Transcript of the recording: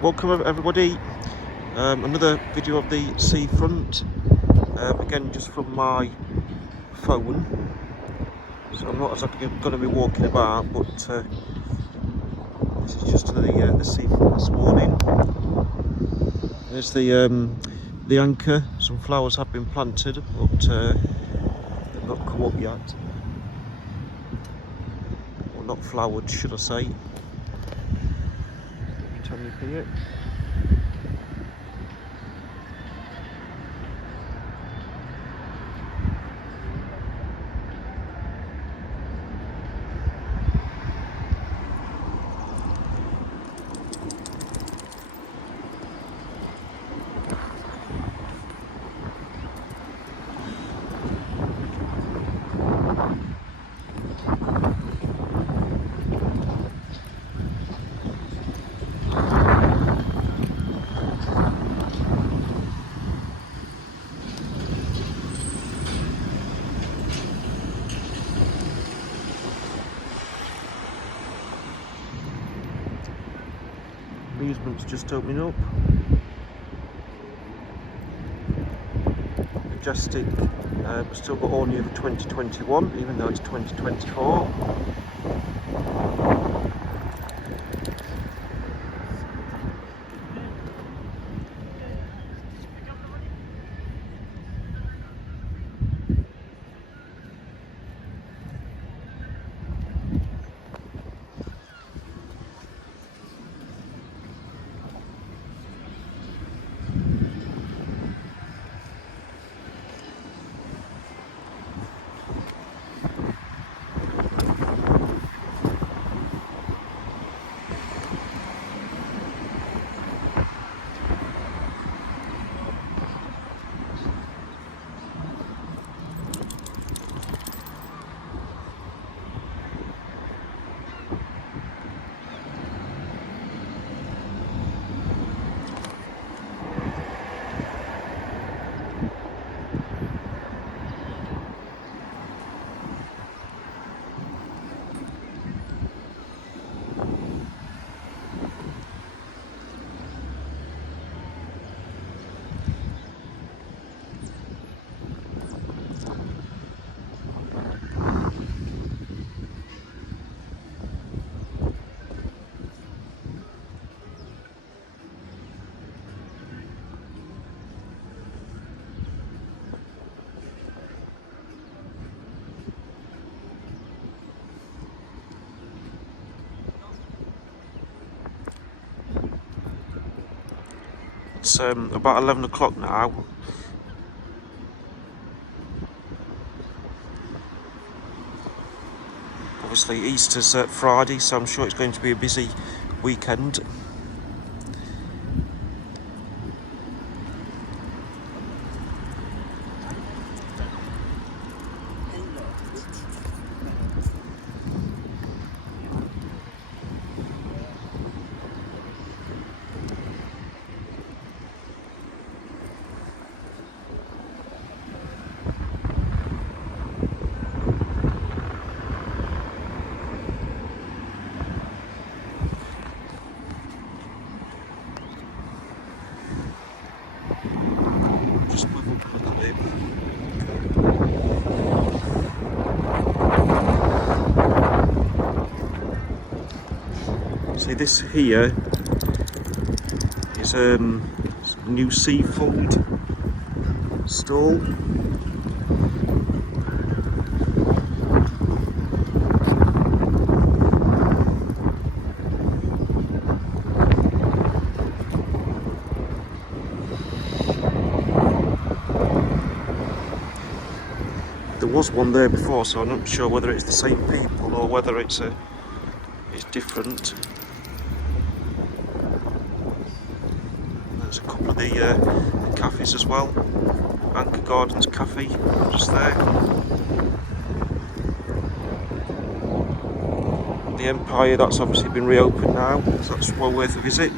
Welcome everybody, another video of the seafront, again just from my phone, so I'm not exactly going to be walking about, but this is just the seafront this morning. There's the anchor. Some flowers have been planted, but they've not come up yet, or not flowered should I say. Every time you see it. Amusement's just opening up. Majestic, still got all new for 2021, even though it's 2024. It's about 11 o'clock now. Obviously Easter's Friday, so I'm sure it's going to be a busy weekend. See, this here is a new seafood stall. There was one there before, so I'm not sure whether it's the same people or whether it's different. There's a couple of the cafes as well. Anchor Gardens Cafe just there. The Empire, that's obviously been reopened now, so that's well worth a visit.